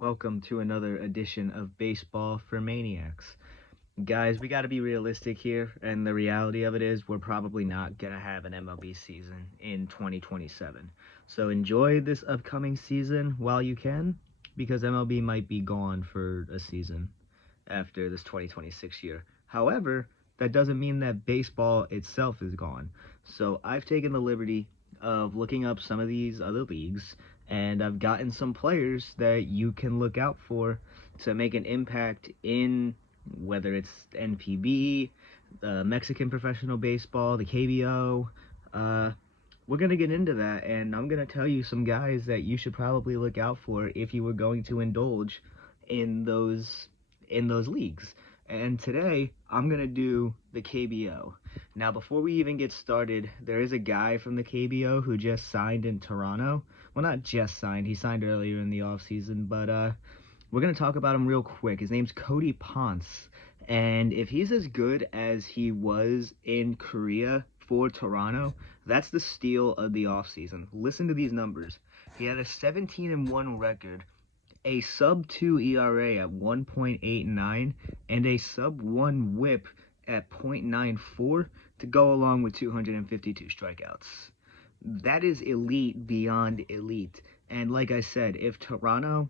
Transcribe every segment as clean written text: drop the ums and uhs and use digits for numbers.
Welcome to another edition of Baseball for Maniacs. Guys, we got to be realistic here, and the reality of it is we're probably not going to have an MLB season in 2027. So enjoy this upcoming season while you can, because MLB might be gone for a season after this 2026 year. However, that doesn't mean that baseball itself is gone. So I've taken the liberty of looking up some of these other leagues, and I've gotten some players that you can look out for to make an impact in whether it's NPB, Mexican professional baseball, the KBO. We're going to get into that, and I'm going to tell you some guys that you should probably look out for if you were going to indulge in those leagues. And today I'm going to do the KBO. Now, before we even get started, there is a guy from the KBO who just signed in Toronto. Well, not just signed, he signed earlier in the offseason, but we're going to talk about him real quick. His name's Cody Ponce. And if he's as good as he was in Korea for Toronto, that's the steal of the offseason. Listen to these numbers. He had a 17-1 record, a sub-2 ERA at 1.89, and a sub-1 whip at .94 to go along with 252 strikeouts. That is elite beyond elite. And like I said, if Toronto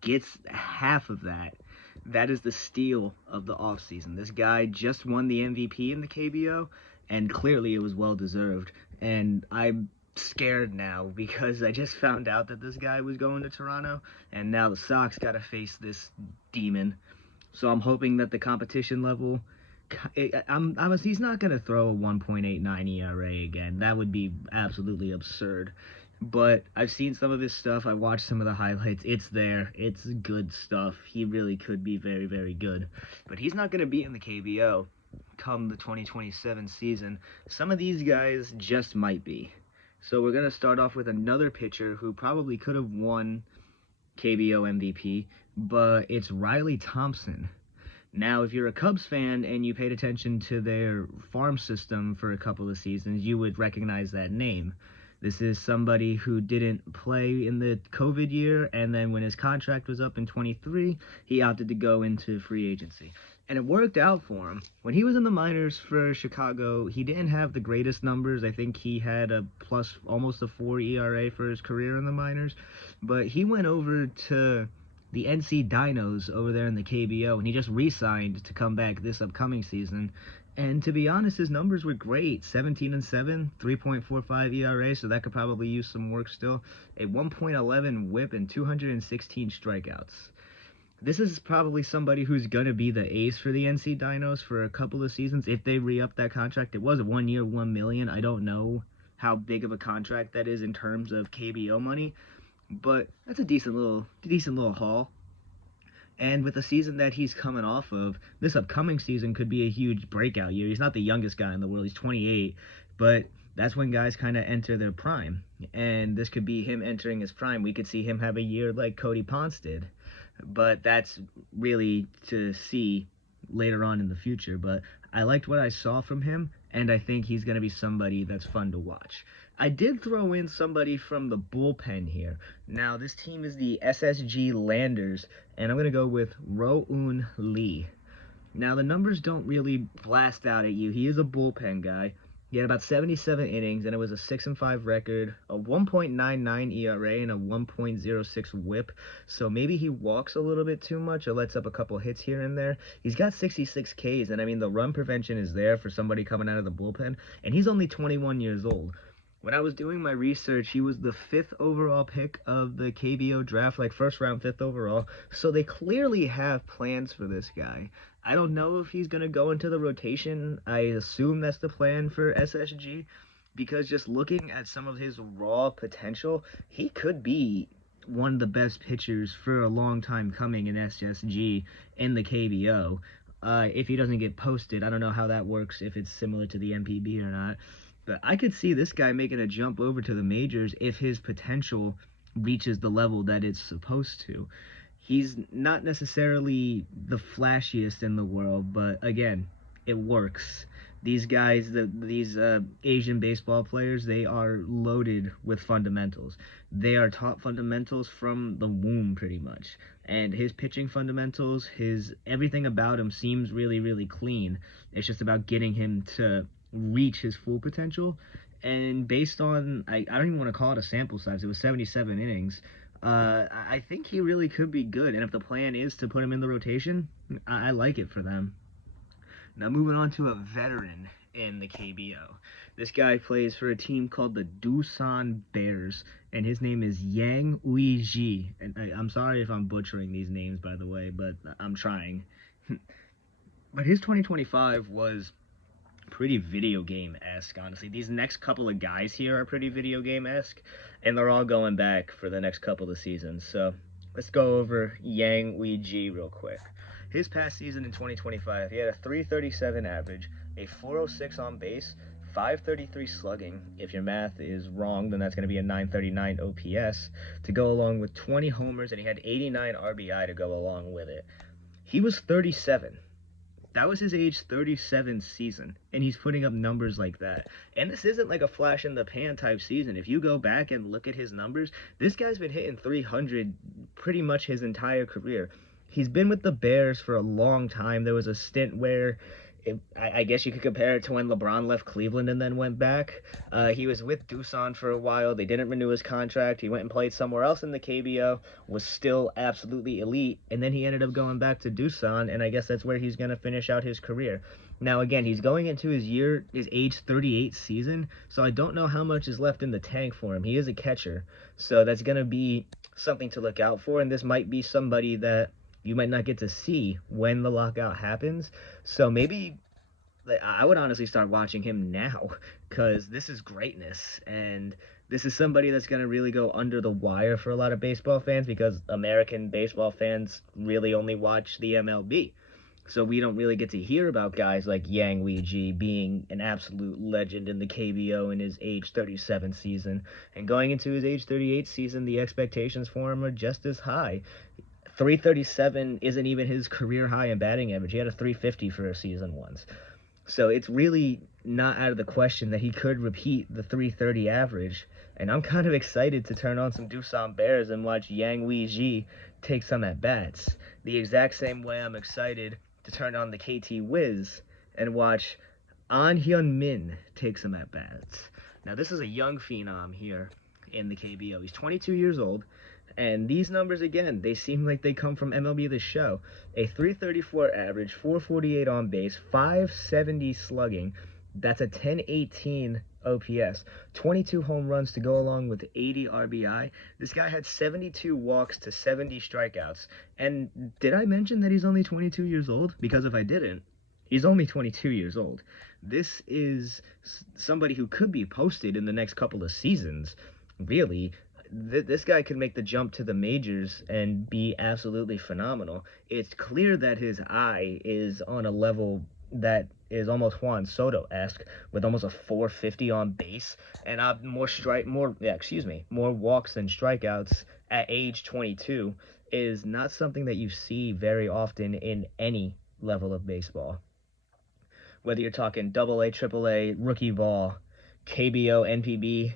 gets half of that, that is the steal of the offseason. This guy just won the MVP in the KBO, and clearly it was well deserved. And I'm scared now because I just found out that this guy was going to Toronto, and now the Sox got to face this demon. So I'm hoping that the competition level, he's not going to throw a 1.89 ERA again. That would be absolutely absurd. But I've seen some of his stuff. I watched some of the highlights. It's there. It's good stuff. He really could be very, very good. But he's not going to be in the KBO come the 2027 season. Some of these guys just might be. So we're going to start off with another pitcher who probably could have won KBO MVP, but it's Riley Thompson. Now, if you're a Cubs fan and you paid attention to their farm system for a couple of seasons, you would recognize that name. This is somebody who didn't play in the COVID year, and then when his contract was up in 23, he opted to go into free agency. And it worked out for him. When he was in the minors for Chicago, he didn't have the greatest numbers. I think he had a plus almost a 4 ERA for his career in the minors. But he went over to the NC Dinos over there in the KBO, and he just re-signed to come back this upcoming season. And to be honest, his numbers were great. 17-7, 3.45 ERA, so that could probably use some work still. A 1.11 whip and 216 strikeouts. This is probably somebody who's going to be the ace for the NC Dinos for a couple of seasons if they re-up that contract. It was a 1 year, $1 million. I don't know how big of a contract that is in terms of KBO money, but that's a decent little haul. And with the season that he's coming off of, this upcoming season could be a huge breakout year. He's not the youngest guy in the world. He's 28, but that's when guys kind of enter their prime. And this could be him entering his prime. We could see him have a year like Cody Ponce did. But that's really to see later on in the future. But I liked what I saw from him, and I think he's going to be somebody that's fun to watch. I did throw in somebody from the bullpen here. Now, this team is the SSG Landers, and I'm going to go with Roeun Lee. Now, the numbers don't really blast out at you. He is a bullpen guy. He had about 77 innings, and it was a 6-5 record, a 1.99 ERA, and a 1.06 WHIP. So maybe he walks a little bit too much or lets up a couple hits here and there. He's got 66 Ks, and I mean, the run prevention is there for somebody coming out of the bullpen, and he's only 21 years old. When I was doing my research, he was the 5th overall pick of the KBO draft, like first round, 5th overall. So they clearly have plans for this guy. I don't know if he's going to go into the rotation. I assume that's the plan for SSG, because just looking at some of his raw potential, he could be one of the best pitchers for a long time coming in SSG in the KBO. If he doesn't get posted, I don't know how that works, if it's similar to the MPB or not. But I could see this guy making a jump over to the majors if his potential reaches the level that it's supposed to. He's not necessarily the flashiest in the world, but again, it works. These guys, these Asian baseball players, they are loaded with fundamentals. They are taught fundamentals from the womb, pretty much. And his pitching fundamentals, his everything about him seems really, really clean. It's just about getting him to reach his full potential. And based on, I don't even want to call it a sample size. It was 77 innings. I think he really could be good. And if the plan is to put him in the rotation, I like it for them. Now moving on to a veteran in the KBO. This guy plays for a team called the Doosan Bears, and his name is Yang Uiji. And I'm sorry if I'm butchering these names, by the way, but I'm trying. But his 2025 was pretty video game-esque, honestly. These next couple of guys here are pretty video game-esque, and they're all going back for the next couple of seasons. So let's go over Yang Uiji real quick. His past season in 2025, he had a 337 average, a 406 on base, 533 slugging. If your math is wrong, then that's going to be a 939 OPS to go along with 20 homers, and he had 89 RBI to go along with it. He was 37. That was his age 37 season, and he's putting up numbers like that. And this isn't like a flash in the pan type season. If you go back and look at his numbers, this guy's been hitting 300 pretty much his entire career. He's been with the Bears for a long time. There was a stint where I guess you could compare it to when LeBron left Cleveland and then went back. He was with Doosan for a while. They didn't renew his contract. He went and played somewhere else in the KBO, was still absolutely elite, and then he ended up going back to Doosan, and I guess that's where he's going to finish out his career. Now, again, he's going into his age 38 season, so I don't know how much is left in the tank for him. He is a catcher, so that's going to be something to look out for, and this might be somebody that you might not get to see when the lockout happens. So maybe I would honestly start watching him now, because this is greatness, and this is somebody that's going to really go under the wire for a lot of baseball fans, because American baseball fans really only watch the MLB. So we don't really get to hear about guys like Yang Weiji being an absolute legend in the KBO in his age 37 season. And going into his age 38 season, the expectations for him are just as high. 337 isn't even his career high in batting average. He had a 350 for a season once. So it's really not out of the question that he could repeat the 330 average. And I'm kind of excited to turn on some Doosan Bears and watch Yang Weiji take some at-bats. The exact same way I'm excited to turn on the KT Wiz and watch An Hyun Min take some at-bats. Now, this is a young phenom here in the KBO. He's 22 years old. And these numbers, again, they seem like they come from MLB The Show. A 334 average, 448 on base, 570 slugging. That's a 1018 OPS. 22 home runs to go along with 80 RBI. This guy had 72 walks to 70 strikeouts. And did I mention that he's only 22 years old? Because if I didn't, he's only 22 years old. This is somebody who could be posted in the next couple of seasons, really. This guy could make the jump to the majors and be absolutely phenomenal. It's clear that his eye is on a level that is almost Juan Soto-esque, with almost a 450 on base and more walks than strikeouts at age 22 is not something that you see very often in any level of baseball. Whether you're talking AA, AAA, rookie ball, KBO, NPB,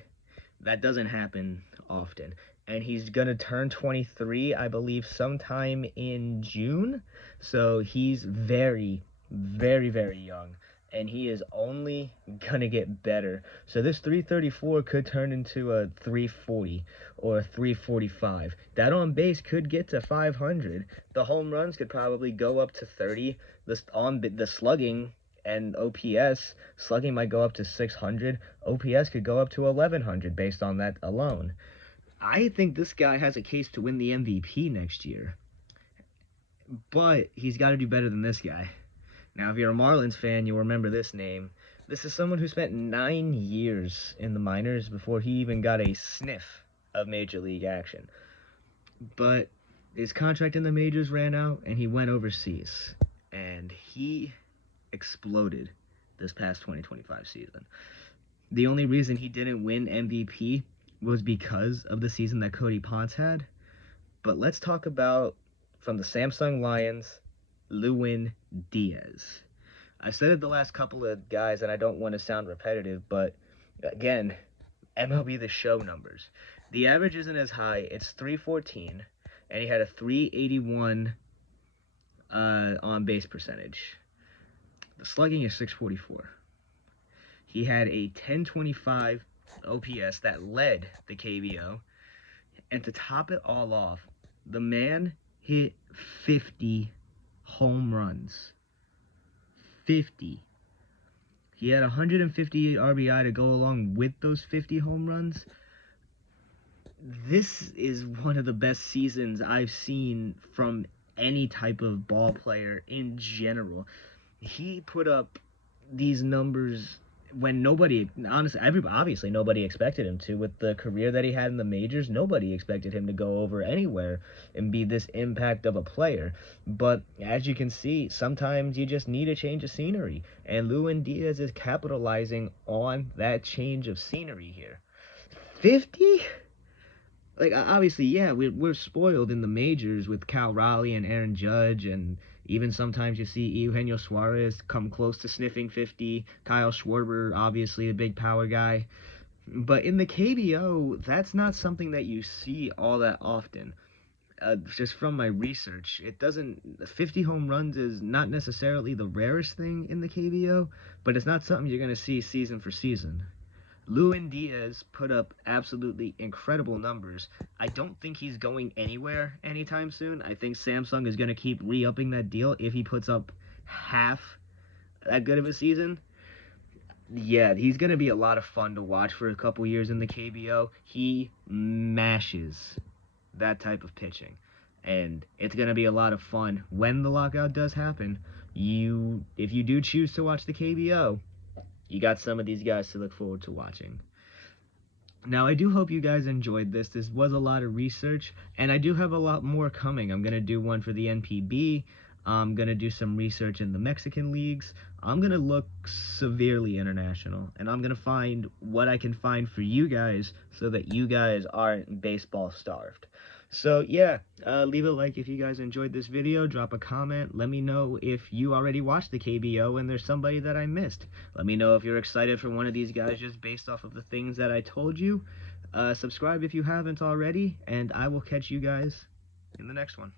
that doesn't happen often. And he's going to turn 23, I believe, sometime in June. So he's very, very, very young. And he is only going to get better. So this 334 could turn into a 340 or a 345. That on base could get to 500. The home runs could probably go up to 30. The slugging and OPS, slugging might go up to 600. OPS could go up to 1100 based on that alone. I think this guy has a case to win the MVP next year. But he's got to do better than this guy. Now, if you're a Marlins fan, you'll remember this name. This is someone who spent 9 years in the minors before he even got a sniff of major league action. But his contract in the majors ran out, and he went overseas. And he exploded this past 2025 season. The only reason he didn't win MVP was because of the season that Cody Ponce had. But let's talk about, from the Samsung Lions, Lewin Diaz. I said it the last couple of guys, and I don't want to sound repetitive, but again, MLB The Show numbers. The average isn't as high. It's 314, and he had a 381 on base percentage. The slugging is 644. He had a 1025 OPS that led the KBO. And to top it all off, the man hit 50 home runs. 50. He had 158 RBI to go along with those 50 home runs. This is one of the best seasons I've seen from any type of ball player in general. He put up these numbers when nobody, honestly, obviously nobody expected him to. With the career that he had in the majors, nobody expected him to go over anywhere and be this impact of a player. But as you can see, sometimes you just need a change of scenery, and Lewin Diaz is capitalizing on that change of scenery here. 50? Like, obviously, yeah, we're spoiled in the majors with Cal Raleigh and Aaron Judge, and even sometimes you see Eugenio Suarez come close to sniffing 50. Kyle Schwarber, obviously a big power guy. But in the KBO, that's not something that you see all that often. Just from my research, 50 home runs is not necessarily the rarest thing in the KBO, but it's not something you're going to see season for season. Lewin Diaz put up absolutely incredible numbers. I don't think he's going anywhere anytime soon. I think Samsung is going to keep re-upping that deal if he puts up half that good of a season. Yeah, he's going to be a lot of fun to watch for a couple years in the KBO. He mashes that type of pitching, and it's going to be a lot of fun when the lockout does happen. If you do choose to watch the KBO, you got some of these guys to look forward to watching. Now, I do hope you guys enjoyed this. This was a lot of research, and I do have a lot more coming. I'm going to do one for the NPB. I'm going to do some research in the Mexican leagues. I'm going to look severely international, and I'm going to find what I can find for you guys so that you guys aren't baseball starved. So, yeah, leave a like if you guys enjoyed this video. Drop a comment. Let me know if you already watched the KBO and there's somebody that I missed. Let me know if you're excited for one of these guys just based off of the things that I told you. Subscribe if you haven't already, and I will catch you guys in the next one.